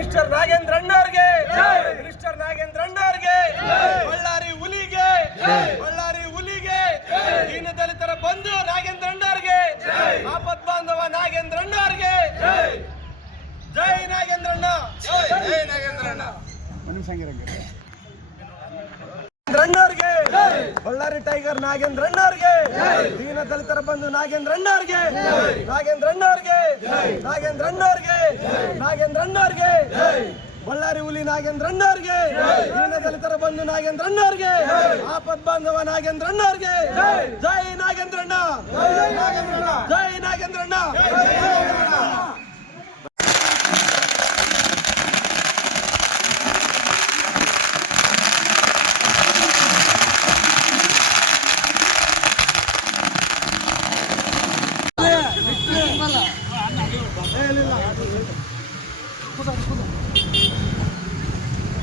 Minister Nagendra ಅಣ್ಣವ್ರಿಗೆ minister Nagendra ಅಣ್ಣವ್ರಿಗೆ ಬಳ್ಳಾರಿ ಹುಲಿಗೆ. ಬಳ್ಳಾರಿ ಹುಲಿಗೆ. ದೀನ ದಲಿತರ ಬಂಧು ನಾಗೇಂದ್ರ ಅಣ್ಣವ್ರಿಗೆ ಆಪತ್ ಬಾಂಧವ ನಾಗೇಂದ್ರ ಅಣ್ಣವ್ರಿಗೆ ಜೈ ನಾಗೇಂದ್ರ ಅಣ್ಣ. ಜೈ ನಾಗೇಂದ್ರ ಅಣ್ಣ. ಬಳ್ಳಾರಿ ಟೈಗರ್ ನಾಗೇಂದ್ರ ಅಣ್ಣವ್ರಿಗೆ ದೀನ ದಲಿತರ ಬಂಧು ನಾಗೇಂದ್ರ ಅಣ್ಣವ್ರಿಗೆ ನಾಗೇಂದ್ರ ಅಣ್ಣವ್ರಿಗೆ ನಾಗೇಂದ್ರ ಅಣ್ಣವ್ರಿಗೆ ನಾಗೇಂದ್ರ ಅಣ್ಣವ್ರಿಗೆ ಬಳ್ಳಾರಿ ಹುಲಿ ನಾಗೇಂದ್ರ ಅಣ್ಣವ್ರಿಗೆ ದೀನ ದಲಿತರ ಬಂಧು ನಾಗೇಂದ್ರ ಅಣ್ಣವ್ರಿಗೆ ಆಪದ್ ಬಾಂಧವ ನಾಗೇಂದ್ರ ಅಣ್ಣವ್ರಿಗೆ ಜೈ ನಾಗೇಂದ್ರಣ್ಣ ಜೈ ನಾಗೇಂದ್ರ ಅಣ್ಣ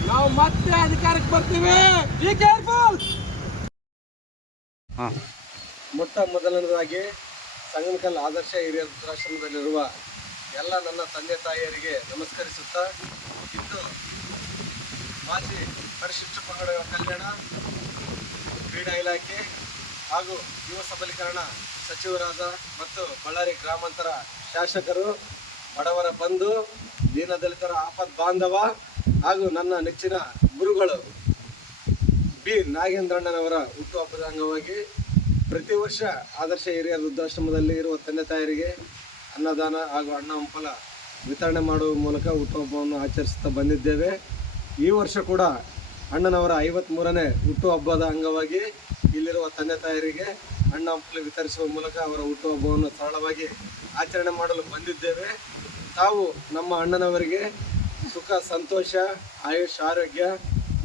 ನಾವು ಮತ್ತೆ ಅಧಿಕಾರಕ್ಕೆ ಬರ್ತೀವಿ. ಬಿ ಕೇರ್ಫುಲ್ ಮೊಟ್ಟ ಮೊದಲನೇದಾಗಿ ಸಂಗನಕಲ್ ಆದರ್ಶ ಹಿರಿಯ ವೃದ್ಧಾಶ್ರಮದಲ್ಲಿರುವ ಎಲ್ಲ ನನ್ನ ತಂದೆ ತಾಯಿಯರಿಗೆ ನಮಸ್ಕರಿಸುತ್ತಾ ಇಂದು ಮಾಜಿ ಪರಿಶಿಷ್ಟ ಪಂಗಡಗಳ ಕಲ್ಯಾಣ ಕ್ರೀಡಾ ಇಲಾಖೆ ಹಾಗೂ ಯುವ ಸಬಲೀಕರಣ ಸಚಿವರಾದ ಮತ್ತು ಬಳ್ಳಾರಿ ಗ್ರಾಮಾಂತರ ಶಾಸಕರು ಬಡವರ ಬಂಧು, ದೀನದಲಿತರ ಆಪತ್ ಬಾಂಧವ ಹಾಗೂ ನನ್ನ ನೆಚ್ಚಿನ ಗುರುಗಳು ಬಿ. ನಾಗೇಂದ್ರಣ್ಣನವರ ಹುಟ್ಟುಹಬ್ಬದ ಅಂಗವಾಗಿ ಪ್ರತಿ ವರ್ಷ ಆದರ್ಶ ಹಿರಿಯ ವೃದ್ಧಾಶ್ರಮದಲ್ಲಿ ಇರುವ ತಂದೆ ತಾಯರಿಗೆ ಅನ್ನದಾನ ಹಾಗೂ ಅಣ್ಣ ಹಂಪಲ ವಿತರಣೆ ಮಾಡುವ ಮೂಲಕ ಹುಟ್ಟುಹಬ್ಬವನ್ನು ಆಚರಿಸುತ್ತಾ ಬಂದಿದ್ದೇವೆ. ಈ ವರ್ಷ ಕೂಡ ಅಣ್ಣನವರ ಐವತ್ತ್ಮೂರನೇ ಹುಟ್ಟುಹಬ್ಬದ ಅಂಗವಾಗಿ ಇಲ್ಲಿರುವ ತಂದೆ ತಾಯರಿಗೆ ಅಣ್ಣ ಹಂಪಲ ವಿತರಿಸುವ ಮೂಲಕ ಅವರ ಹುಟ್ಟುಹಬ್ಬವನ್ನು ಸರಳವಾಗಿ ಆಚರಣೆ ಮಾಡಲು ಬಂದಿದ್ದೇವೆ. ತಾವು ನಮ್ಮ ಅಣ್ಣನವರಿಗೆ ಸುಖ, ಸಂತೋಷ, ಆಯುಷ್, ಆರೋಗ್ಯ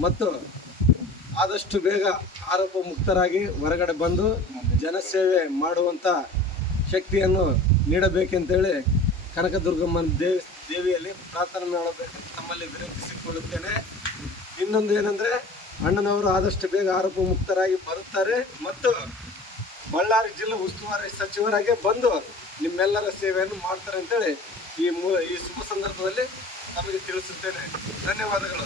ಮತ್ತು ಆದಷ್ಟು ಬೇಗ ಆರೋಪ ಮುಕ್ತರಾಗಿ ಹೊರಗಡೆ ಬಂದು ಜನಸೇವೆ ಮಾಡುವಂಥ ಶಕ್ತಿಯನ್ನು ನೀಡಬೇಕೆಂತೇಳಿ ಕನಕದುರ್ಗಮ್ಮ ದೇವಿ, ದೇವಿಯಲ್ಲಿ ಪ್ರಾರ್ಥನೆ ಮಾಡಬೇಕು ತಮ್ಮಲ್ಲಿ ವಿನಂತಿಸಿಕೊಳ್ಳುತ್ತೇನೆ. ಇನ್ನೊಂದು ಏನಂದರೆ, ಅಣ್ಣನವರು ಆದಷ್ಟು ಬೇಗ ಆರೋಪ ಮುಕ್ತರಾಗಿ ಬರುತ್ತಾರೆ ಮತ್ತು ಬಳ್ಳಾರಿ ಜಿಲ್ಲಾ ಉಸ್ತುವಾರಿ ಸಚಿವರಾಗಿ ಬಂದು ನಿಮ್ಮೆಲ್ಲರ ಸೇವೆಯನ್ನು ಮಾಡ್ತಾರೆ ಅಂತೇಳಿ ಈ ಮೂ ಈ ಶುಭ ಸಂದರ್ಭದಲ್ಲಿ ತಮಗೆ ತಿಳಿಸುತ್ತೇನೆ ಧನ್ಯವಾದಗಳು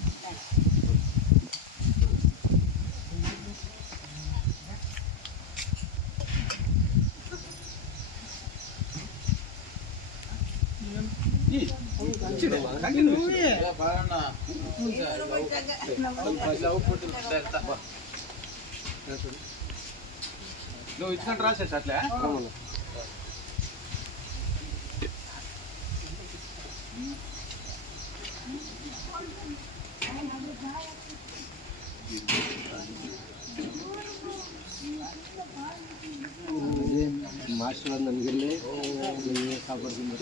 నువ్వు ఇచ్చినట్టు రాసేసి అట్లా అట్లే ಮಾಸ್ಟರ್ ನನಗಿಲ್ಲಿ ಕಾಪಾಡ್ತೀನಿ